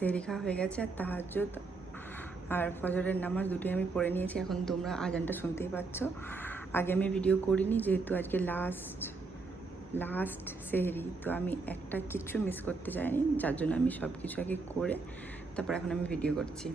সেহরি খাওয়া হয়ে গেছে, আর তাহাজ্জুদ আর ফজরের নামাজ দুটোই আমি পড়ে নিয়েছি। এখন তোমরা আজানটা শুনতেই পাচ্ছ। আগে আমি ভিডিও করিনি, যেহেতু আজকে লাস্ট সেহরি, তো আমি একটা কিচ্ছু মিস করতে চাইনি, যার জন্য আমি সব কিছু আগে করে তারপর এখন আমি ভিডিও করছি।